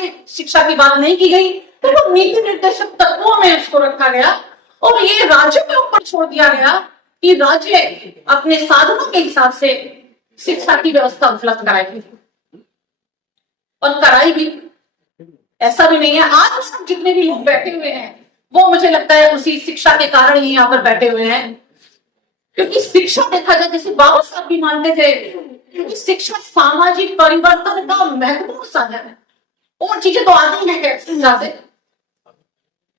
में शिक्षा की बात नहीं की गई, तो वो नीति निर्देशक तत्वों में उसको रखा गया और ये राज्य के ऊपर छोड़ दिया गया कि राज्य अपने साधनों के हिसाब से शिक्षा की व्यवस्था उपलब्ध कराएगी और कराई भी। ऐसा भी नहीं है, आज जितने भी लोग बैठे हुए हैं वो मुझे लगता है उसी शिक्षा के कारण ही यहाँ पर बैठे हुए हैं, क्योंकि शिक्षा देखा जाए, जैसे बाबा साहब भी मानते थे कि शिक्षा सामाजिक परिवर्तन का महत्वपूर्ण साधन है। और चीजें तो आती हैं शिक्षा से,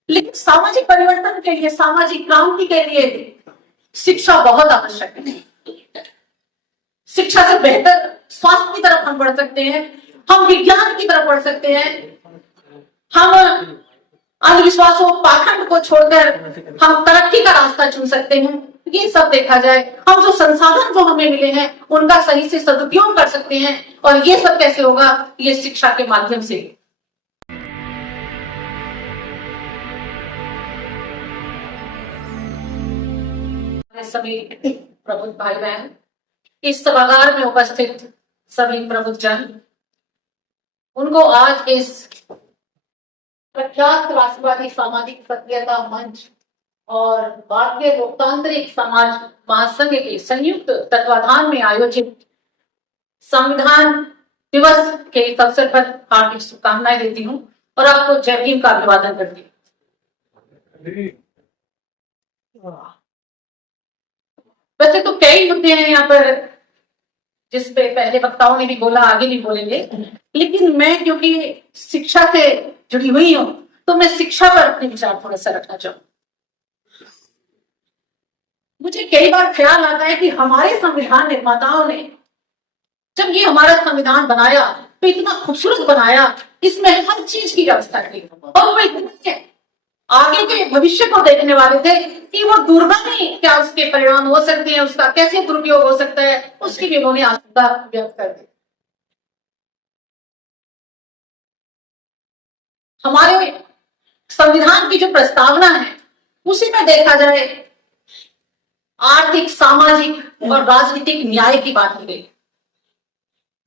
लेकिन सामाजिक परिवर्तन के लिए, सामाजिक क्रांति के लिए शिक्षा बहुत आवश्यक है। शिक्षा से बेहतर स्वास्थ्य की तरफ हम बढ़ सकते हैं, हम विज्ञान की तरफ बढ़ सकते हैं, हम अंधविश्वासों पाखंड को छोड़कर हम तरक्की का रास्ता चुन सकते हैं। ये सब देखा जाए, हम जो संसाधन जो हमें मिले हैं उनका सही से सदुपयोग कर सकते हैं, और ये सब कैसे होगा? ये शिक्षा के माध्यम से। सभी प्रबुद्ध भाई बहन, इस सभागार में उपस्थित सभी प्रबुद्ध जन, उनको आज इस प्रख्यात राष्ट्रवादी सामाजिक सक्रियता मंच और भारतीय लोकतांत्रिक समाज महासंघ के संयुक्त तत्वाधान में आयोजित संविधान दिवस के इस अवसर पर हार्दिक शुभकामनाएं देती हूँ और आपको जय भीम का अभिवादन करती हूँ। वैसे तो कई मुद्दे हैं यहाँ पर जिसपे पहले वक्ताओं ने भी बोला, आगे भी बोलेंगे, लेकिन मैं क्योंकि शिक्षा से जुड़ी हुई हूं तो मैं शिक्षा पर अपने विचार थोड़ा सा रखना चाहूँ। मुझे कई बार ख्याल आता है कि हमारे संविधान निर्माताओं ने जब ये हमारा संविधान बनाया तो इतना खूबसूरत बनाया, इसमें हर चीज की व्यवस्था की, और वो इतने आगे के भविष्य को देखने वाले थे कि वो दुर्गति क्या उसके परिणाम हो सकते हैं, उसका कैसे दुरुपयोग हो सकता है, उसकी भी उन्होंने आशंका व्यक्त कर दी। हमारे संविधान की जो प्रस्तावना है उसी में देखा जाए आर्थिक, सामाजिक और राजनीतिक न्याय की बात की गई।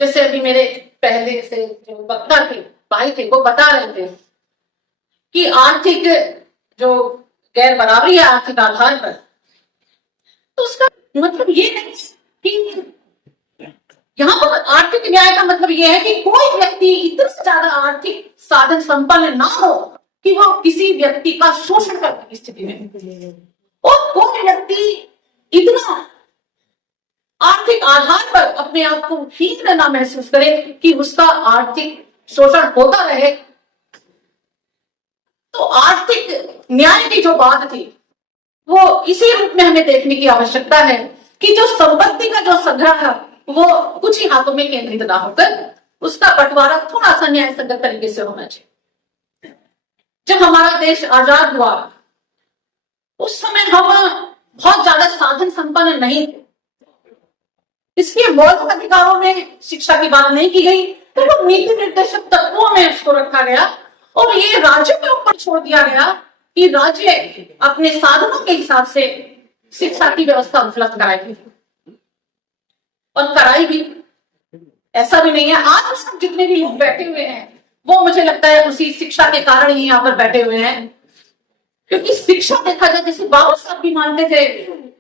जैसे अभी मेरे पहले से जो वक्ता थे, भाई थे, वो बता रहे थे कि आर्थिक जो गैर बराबरी है आर्थिक आधार पर, तो उसका मतलब ये नहीं कि यहाँ पर आर्थिक न्याय का मतलब ये है कि कोई व्यक्ति इतना ज्यादा आर्थिक साधन संपन्न ना हो कि वो किसी व्यक्ति का शोषण करने की स्थिति में, और कोई व्यक्ति इतना आर्थिक आधार पर अपने आप को हीन ना महसूस करे कि उसका आर्थिक शोषण होता रहे। तो आर्थिक न्याय की जो बात थी वो इसी रूप में हमें देखने की आवश्यकता है कि जो संपत्ति का जो संग्रह है वो कुछ ही हाथों में केंद्रित ना होकर उसका बंटवारा थोड़ा सा न्याय संगत तरीके से होना चाहिए। जब हमारा देश आजाद हुआ उस समय हम बहुत ज्यादा साधन संपन्न नहीं थे, इसलिए मौलिक अधिकारों में शिक्षा की बात नहीं की गई, तो वो नीति निर्देशक तत्वों में उसको रखा गया और ये राज्य के ऊपर छोड़ दिया गया कि राज्य अपने साधनों के हिसाब से शिक्षा की व्यवस्था उपलब्ध कराएगी और कराई भी। ऐसा भी नहीं है, आज जितने भी लोग बैठे हुए हैं वो मुझे लगता है उसी शिक्षा के कारण ही यहाँ पर बैठे हुए हैं, क्योंकि शिक्षा देखा जाए, जैसे बाबा साहब भी मानते थे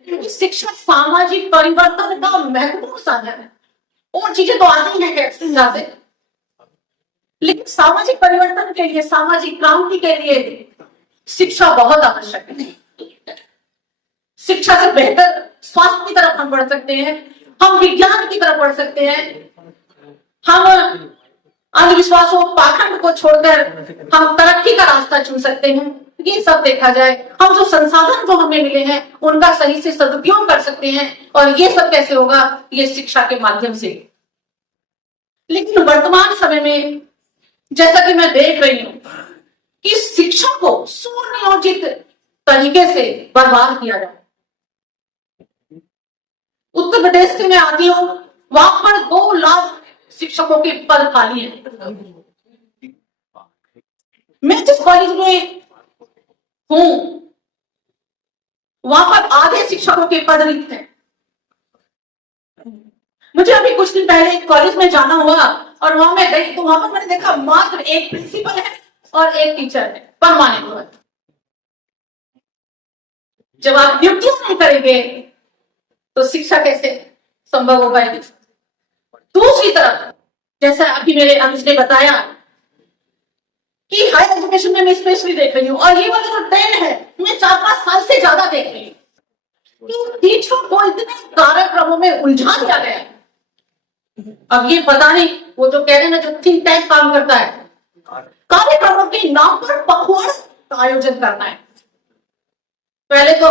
कि शिक्षा सामाजिक परिवर्तन का महत्वपूर्ण साधन है। और चीजें तो आती हैं शिक्षा से, लेकिन सामाजिक परिवर्तन के लिए, सामाजिक क्रांति के लिए शिक्षा बहुत आवश्यक है। शिक्षा से बेहतर स्वास्थ्य की तरफ हम बढ़ सकते हैं, हम विज्ञान की तरफ बढ़ सकते हैं, हम अंधविश्वासों पाखंड को छोड़कर हम तरक्की का रास्ता चुन सकते हैं। ये सब देखा जाए, हम जो संसाधन जो हमें मिले हैं उनका सही से सदुपयोग कर सकते हैं, और ये सब कैसे होगा? ये शिक्षा के माध्यम से। लेकिन वर्तमान समय में जैसा कि मैं देख रही हूं कि शिक्षा को सुनियोजित तरीके से बर्बाद किया जाए। उत्तर प्रदेश से मैं आती हूं, वहां पर 2 लाख शिक्षकों के पद खाली हैं। मैं जिस कॉलेज में हूं वहां पर आधे शिक्षकों के पद रिक्त हैं। मुझे अभी कुछ दिन पहले कॉलेज में जाना हुआ और वहां मैं गई तो वहां पर मैंने देखा मात्र एक प्रिंसिपल है और एक टीचर है परमानेंट। जब आप नियुक्तियां नहीं करेंगे तो शिक्षा कैसे संभव हो पाएगी। दूसरी तरफ जैसा अभी मेरे अनुज ने बताया कि हायर एजुकेशन में मैं स्पेशली देख रही हूँ, और ये वाला जो ट्रेंड है मैं 4-5 साल से ज्यादा देख रही हूँ कि टीचरों को इतने कार्यक्रमों में उलझा दिया गया है। अब ये पता नहीं वो जो कह रहे हैं ना, जो थिंक टैंक काम करता है, कार्यक्रमों के नाम पर पखवाड़ा का आयोजन करना है। पहले तो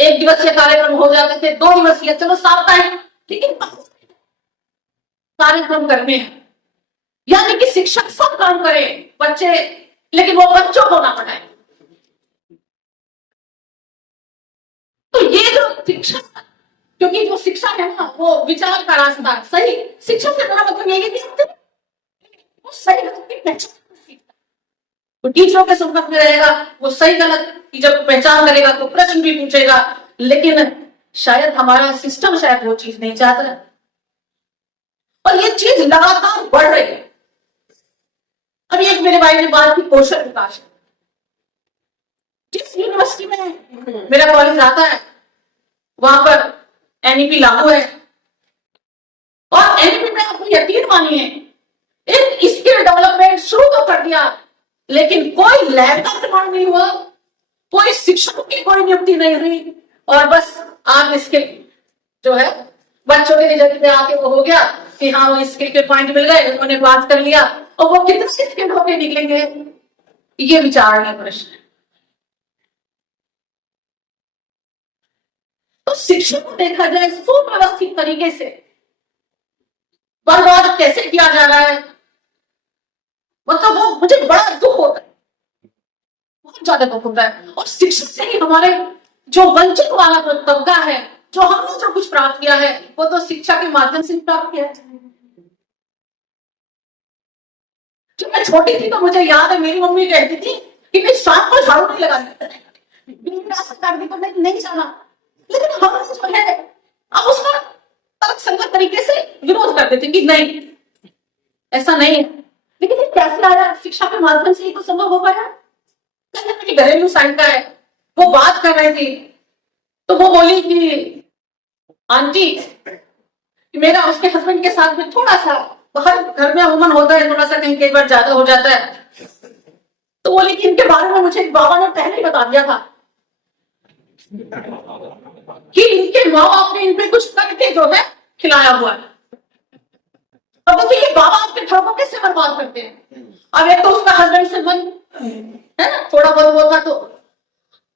1 दिवसीय कार्यक्रम हो जाते थे, 2 दिवसीय, चलो साप्ताहिक, लेकिन कार्यक्रम करने हैं, यानी कि शिक्षक सब काम करे, बच्चे, लेकिन वो बच्चों को ना पढ़ाए। तो ये जो शिक्षा, क्योंकि जो शिक्षा है ना वो विचार का रास्ता, सही शिक्षा से बड़ा मतलब यही है वो सही गलत की पहचान सीखता। तो टीचरों के संपर्क में रहेगा, वो सही गलत की जब पहचान करेगा तो प्रश्न भी पूछेगा, लेकिन शायद हमारा सिस्टम शायद वो चीज नहीं चाहता है, और ये चीज लगातार बढ़ रही है। अभी एक मेरे भाई ने बात की कौशल विकास, जिस यूनिवर्सिटी में मेरा कॉलेज आता है वहां पर एनईपी लागू है, और एनईपी में आपको यकीन मानिए एक स्किल डेवलपमेंट शुरू तो कर दिया, लेकिन कोई लैब का निर्माण नहीं हुआ, कोई शिक्षकों की कोई नियुक्ति नहीं हुई, और बस आप स्किल जो है बच्चों के रिजल्ट में आके वो हो गया कि हाँ वो स्किल के पॉइंट मिल गए, उन्होंने बात कर लिया, और वो कितने स्किल होके निकलेंगे, ये विचारणीय प्रश्न है। तो शिक्षा को देखा जाए सुव्यवस्थित तरीके से बर्बाद कैसे किया जा रहा है, मतलब वो मुझे बड़ा दुख होता है, बहुत ज्यादा दुख होता है। और शिक्षा से ही हमारे जो वंचित वाला जो तबका है, जो हमने जो कुछ प्राप्त किया है, वो तो शिक्षा के माध्यम से प्राप्त किया है। जब मैं छोटी थी तो मुझे याद है मेरी मम्मी कहती थी कि मैं शाम को झाड़ू नहीं लगाती, तो मैं नहीं जाना, लेकिन हम जो है अब उसका तर्कसंगत तरीके से विरोध करते थे कि नहीं ऐसा नहीं है। लेकिन ये कैसे आया, शिक्षा के माध्यम से ही तो संभव हो पाया। कहीं घरेलू साइड का है, वो बात कर रही थी तो वो बोली कि आंटी मेरा उसके हस्बैंड के साथ में थोड़ा सा हर घर में अमूमन होता है, थोड़ा सा कहीं कई बार ज्यादा हो जाता है, तो बोली कि इनके बारे में मुझे बाबा ने पहले ही बता दिया था कि इनके माँ बाप ने इन पे कुछ करके जो है खिलाया हुआ है। अब देखिए ये बाबा आपके घर को कैसे बर्बाद करते हैं। अब एक तो उसका हस्बैंड से मन है ना थोड़ा बहुत वो था, तो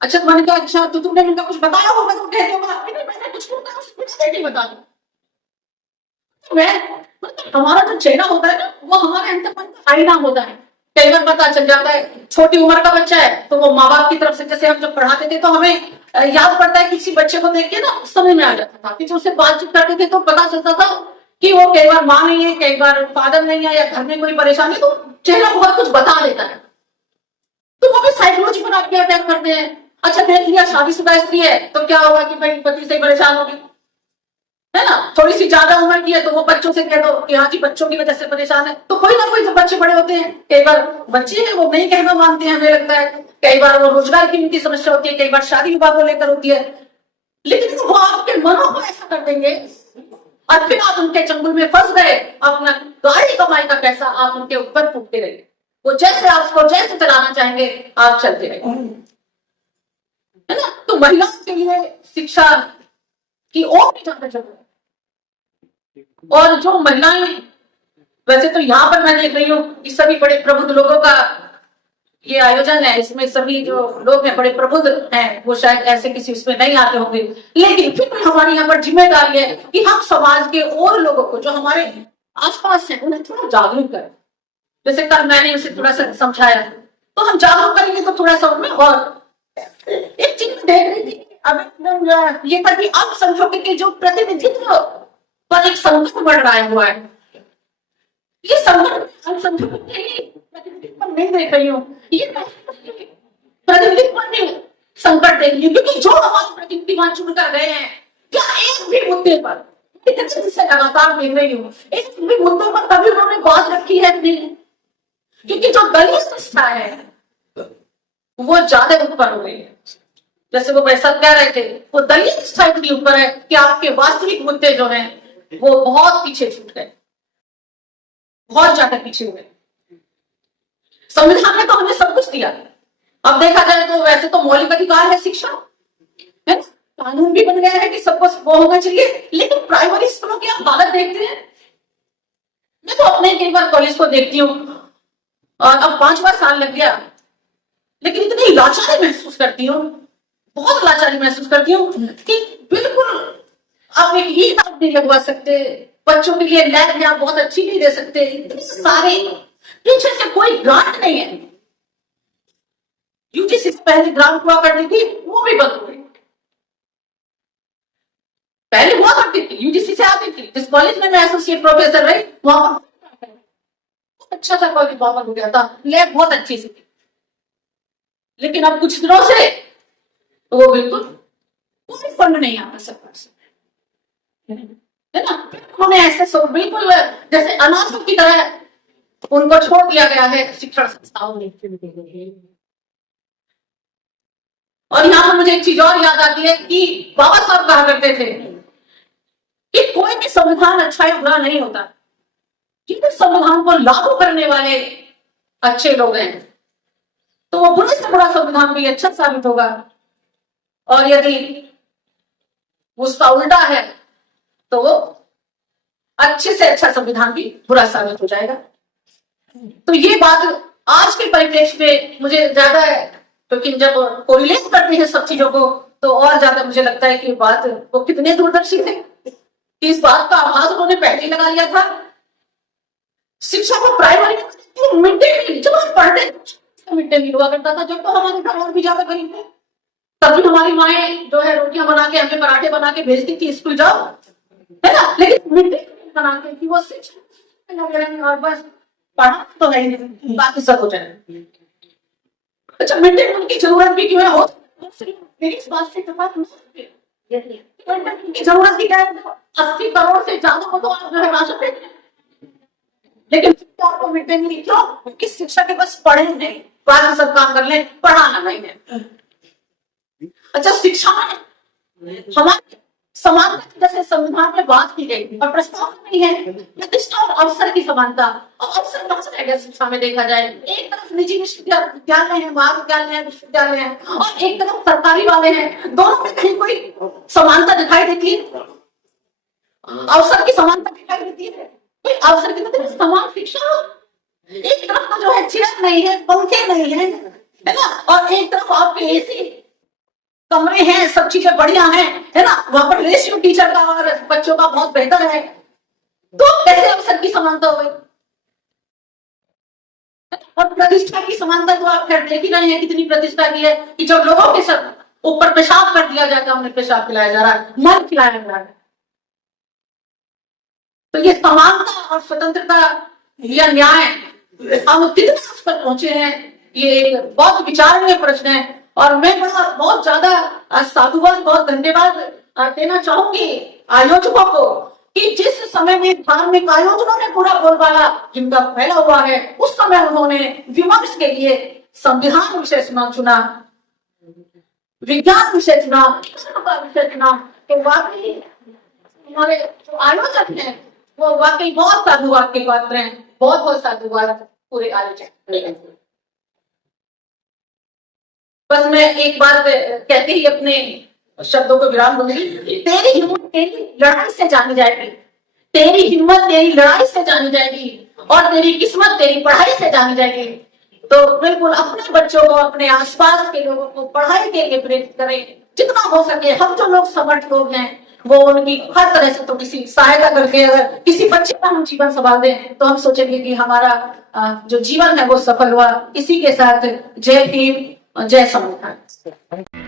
अच्छा मैंने कहा अच्छा तो तुमने उनका कुछ बताया होगा, तो कहते होगा मैंने कुछ नहीं बता दूं। हमारा जो चेहरा होता है ना वो हमारे अंतर्मन का आईना होता है। कई बार पता चल जाता है, छोटी उम्र का बच्चा है तो वो माँ बाप की तरफ से, जैसे हम जब पढ़ाते थे तो हमें याद पड़ता है किसी बच्चे को देख के ना समझ में आ जाता था कि जो उससे बातचीत करते थे तो पता चलता था कि वो कई बार माँ नहीं है, कई बार फादर नहीं है, या घर में कोई परेशानी, तो चेहरा बहुत कुछ बता देता है। तो वो भी साइकोलॉजी पर आपके अटैक करते हैं। अच्छा देख लिया शादीशुदा स्त्री है तो क्या होगा कि भाई पति से परेशान होगी, है ना, थोड़ी सी ज्यादा उम्र की है तो वो बच्चों से कह दो कि हाँ जी बच्चों की वजह से परेशान है। तो कोई ना कोई जब बच्चे बड़े होते हैं, कई बार बच्चे हैं वो नहीं कहना मानते हैं हमें लगता है, कई बार वो रोजगार की उनकी समस्या होती है, कई बार शादी विवाह को लेकर होती है, लेकिन वो आपके मनों को ऐसा कर देंगे और फिर आप उनके चंगुल में फंस गए, अपना गाड़ी कमाई का पैसा आप उनके ऊपर फूकते रहे, वो जैसे आप उसको जैसे चलाना चाहेंगे आप चलते रहे, है ना। तो महिलाओं के लिए शिक्षा की और भी ज्यादा जरूरत है। और जो महिलाएं, वैसे तो यहाँ पर मैं देख रही हूँ कि सभी बड़े प्रबुद्ध लोगों का ये आयोजन है, इसमें सभी जो लोग हैं बड़े प्रबुद्ध हैं, वो शायद ऐसे किसी उसमें नहीं आते होंगे, लेकिन फिर भी हमारी यहाँ पर जिम्मेदारी है कि हम समाज के और लोगों को जो हमारे आसपास हैं उन्हें थोड़ा जागरूक करें। जैसे कल मैंने उसे थोड़ा सा समझाया, तो हम जागरूक करेंगे तो थोड़ा सा उनमें। और एक चीज देख रही थी अब ये था कि अल्पसंख्यकों के जो प्रतिनिधित्व पर एक संकट बढ़ रहा हुआ है, ये संकट अल्पसंख्यकों के प्रतिनिधित्व नहीं देख रही हूँ, ये प्रतिनिधित्व नहीं संकट देख रही हूँ, क्योंकि जो हमारे प्रतिनिधि वहां चुन कर गए हैं क्या एक भी मुद्दे पर इतने दिन से लगातार देख रही हूँ, एक भी मुद्दों पर कभी उन्होंने बात रखी है नहीं, क्योंकि जो दलित निष्ठा है वो ज्यादा ऊपर हो गई है। जैसे वो वैसा कह रहे थे, वो दलित निष्ठा इतनी ऊपर है कि आपके वास्तविक मुद्दे जो हैं वो बहुत पीछे छूट गए, बहुत ज्यादा पीछे हुए। संविधान ने तो हमें सब कुछ दिया, अब देखा जाए तो वैसे तो मौलिक अधिकार है शिक्षा, है ना, कानून भी बन गया है कि सबको वो होना चाहिए, लेकिन प्राइमरी स्कूलों की आप हालत देखते हैं। मैं तो अपने कई बार कॉलेज को देखती हूँ और अब 5वां साल लग गया, लेकिन इतनी लाचारी महसूस करती हूँ, बहुत लाचारी महसूस करती हूँ कि बिल्कुल आप एक ही बात नहीं लगवा सकते, बच्चों के लिए लैब यहाँ बहुत अच्छी नहीं दे सकते, इतने सारे पीछे से कोई ग्रांट नहीं है। यूजीसी से पहले ग्रांट हुआ करती थी, वो भी बंद हो गई। पहले हुआ करती थी, यूजीसी से आती थी। जिस कॉलेज में मैं एसोसिएट प्रोफेसर रही वहां अच्छा सा कॉलेज बंद हो गया था, लैब बहुत अच्छी सी थी, लेकिन अब कुछ दिनों से वो बिल्कुल कोई फंड नहीं आता सरकार से, है ना। उन्होंने ऐसे बिल्कुल जैसे अनाथों की तरह उनको छोड़ दिया गया है शिक्षण संस्थाओं में। और यहाँ पर मुझे एक चीज और याद आती है कि बाबा साहब कहा करते थे कि कोई भी संविधान अच्छा या बुरा नहीं होता, जिन संविधान को लागू करने वाले अच्छे लोग हैं तो वो बुरे से बुरा संविधान भी अच्छा साबित होगा, और यदि उसका उल्टा है तो वो अच्छे से अच्छा संविधान भी बुरा साबित हो जाएगा। तो ये बात आज के परिप्रेक्ष्य में मुझे ज्यादा है, क्योंकि जब कोरिलेट करते हैं सब चीजों को तो और ज्यादा मुझे लगता है कि बात वो कितने दूरदर्शी थे कि इस बात का आभास उन्होंने पहले ही लगा लिया था। शिक्षा को प्राइमरी मिड डे मील, जब हम पढ़ते मिड डे मील हुआ करता था, जब तो हमारे घर और भी ज्यादा गरीब थे, तभी हमारी माएँ जो है रोटियां बना के हमें पराठे बना के भेजती थी स्कूल जाओ, है ना, लेकिन मिड डे मील बनाते थी वो शिक्षा और बस पढ़ा तो है ही, बाकी सब हो जाए। अच्छा, मिड डे मील की जरूरत भी क्यों है? हो मेरी इस बात से की जरूरत ही क्या है? 80 करोड़ से ज्यादा को तो आप जो है राशन देते हैं, लेकिन आपको मिड डे मील क्यों? क्योंकि शिक्षा के बस पढ़े नहीं, बाकी सब काम कर ले, पढ़ाना नहीं है। अच्छा, शिक्षा में हमारे समानता जैसे संविधान में बात की गई और प्रस्ताव नहीं है, प्रतिष्ठा और अवसर की समानता, और अवसर कहाँ से रहेगा शिक्षा में? देखा जाए एक तरफ निजी विश्वविद्यालय है, महाविद्यालय है, विश्वविद्यालय है, और एक तरफ सरकारी वाले हैं, दोनों में कहीं कोई समानता दिखाई देती है? अवसर की समानता दिखाई देती है? कोई अवसर की मतलब समान शिक्षा, एक तरफ तो जो है चेयर नहीं है, पंखे नहीं है, है ना, और एक तरफ आपके एसी कमरे हैं, सब चीजें बढ़िया हैं, है ना, वहां पर रेशियो टीचर का और बच्चों का बहुत बेहतर है, तो कैसे अवसर की समानता हो गई? और प्रतिष्ठा की समानता तो आप खैर देख ही रहे हैं कितनी प्रतिष्ठा की है कि जो लोगों के सब ऊपर पेशाब कर दिया जाता है उन्हें पेशाब खिलाया जा रहा है, मल खिलाया जा रहा है। तो ये समानता और स्वतंत्रता या न्याय हम कितने उस पर पहुंचे हैं, ये बहुत विचारणीय प्रश्न है। और मैं बहुत ज्यादा साधुवाद, बहुत धन्यवाद देना चाहूंगी आयोजकों को कि जिस समय में धार्मिक आयोजनों ने पूरा बोलबाला जिनका फैला हुआ है, उस समय उन्होंने विमर्श के लिए संविधान विषय चुना, विज्ञान विषय चुना, विषय चुना। तो वाकई हमारे जो आयोजक हैं वो वाकई बहुत साधुवाद के पात्र हैं, बहुत बहुत साधुवाद पूरे आयोजक। बस मैं एक बात कहते ही अपने शब्दों को विराम दूंगी, तेरी हिम्मत तेरी लड़ाई से जानी जाएगी, तेरी हिम्मत तेरी लड़ाई से जानी जाएगी, और तेरी किस्मत तेरी पढ़ाई से जानी जाएगी। तो बिल्कुल अपने बच्चों को, अपने आसपास के लोगों को पढ़ाई के लिए प्रेरित करें, जितना हो सके। हम जो लोग समर्थ लोग हैं वो उनकी हर तरह से थोड़ी सी सहायता करके अगर किसी बच्चे का हम जीवन संभाल दें तो हम सोचेंगे कि हमारा जो जीवन है वो सफल हुआ। इसी के साथ जय भीम, जय संविधान।